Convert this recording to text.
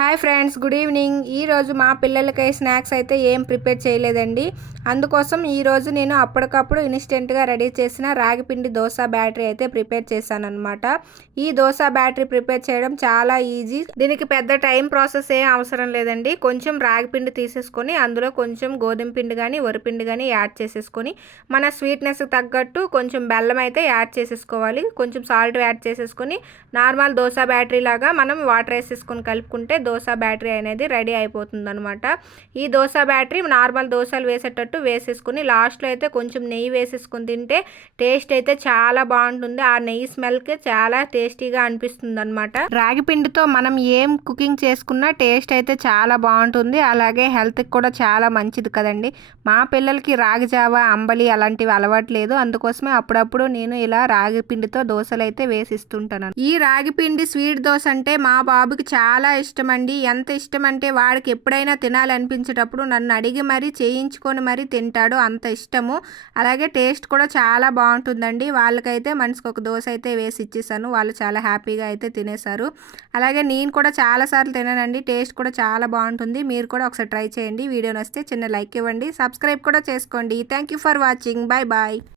Hi friends good evening. ఈరోజు మా పిల్లలకై snacks అయితే ఏం ప్రిపేర్ చేయలేదండి. అందుకోసం ఈరోజు నేను అప్పటికప్పుడు ఇన్స్టెంట్గా రెడీ చేసిన రాగిపిండి దోశ బ్యాటరీ అయితే ప్రిపేర్ చేశాను అనమాట ఈ దోశ బ్యాటరీ ప్రిపేర్ చేయడం చాలా ఈజీ. దీనికి పెద్ద టైం ప్రాసెస్ ఏం అవసరం లేదండి. కొంచెం రాగిపిండి తీసేసుకొని అందులో కొంచెం గోధుమ పిండి కానీ వరిపిండి కానీ యాడ్ చేసేసుకొని మన స్వీట్నెస్ తగ్గట్టు కొంచెం బెల్లం అయితే యాడ్ చేసేసుకోవాలి. కొంచెం సాల్ట్ యాడ్ చేసేసుకొని నార్మల్ దోశ బ్యాటరీ లాగా మనం వాటర్ వేసేసుకొని కలుపుకుంటే దోశ బ్యాటరీ అనేది రెడీ అయిపోతుంది అనమాట ఈ దోశ బ్యాటరీ నార్మల్ దోశలు వేసేటట్టు వేసేసుకుని లాస్ట్లో అయితే కొంచెం నెయ్యి వేసేసుకుని తింటే టేస్ట్ అయితే చాలా బాగుంటుంది. ఆ నెయ్యి స్మెల్కి చాలా టేస్టీగా అనిపిస్తుంది అనమాట రాగి పిండితో మనం ఏం కుకింగ్ చేసుకున్నా టేస్ట్ అయితే చాలా బాగుంటుంది. అలాగే హెల్త్కి కూడా చాలా మంచిది కదండి. మా పిల్లలకి రాగి జావ అంబలి అలాంటివి అలవాట్లేదు అందుకోసమే అప్పుడప్పుడు నేను ఇలా రాగి పిండితో దోశలు అయితే వేసిస్తుంటాను. ఈ రాగి పిండి స్వీట్ దోశ అంటే మా బాబుకి చాలా ఇష్టం అండి ఎంత ఇష్టం అంటే వాడికి ఎప్పుడైనా తినాలనిపించేటప్పుడు నన్ను అడిగి మరీ చేయించుకొని మరీ తింటాడు. అంత ఇష్టము. అలాగే టేస్ట్ కూడా చాలా బాగుంటుందండి. వాళ్ళకైతే మనసుకు ఒక దోశ అయితే వేసి ఇచ్చేసాను. వాళ్ళు చాలా హ్యాపీగా అయితే తినేశారు. అలాగే నేను కూడా చాలాసార్లు తినానండి. టేస్ట్ కూడా చాలా బాగుంటుంది. మీరు కూడా ఒకసారి ట్రై చేయండి. వీడియో నచ్చితే చిన్న లైక్ ఇవ్వండి. సబ్స్క్రైబ్ కూడా చేసుకోండి. Thank you for watching. Bye bye.